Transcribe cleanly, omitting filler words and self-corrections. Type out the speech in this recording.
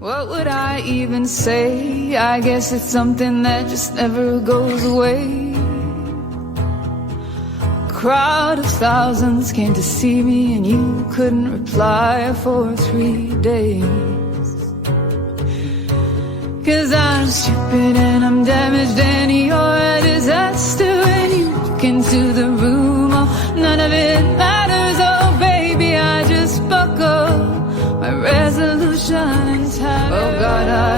What would I even say? I guess it's something that just never goes away. A crowd of thousands came to see me, and you couldn't reply for 3 days. 'Cause I'm stupid and I'm damaged and you're a disaster. And you walk into the room, oh, none of it matters. Oh baby, I just buckle my resolution in time. Oh God, I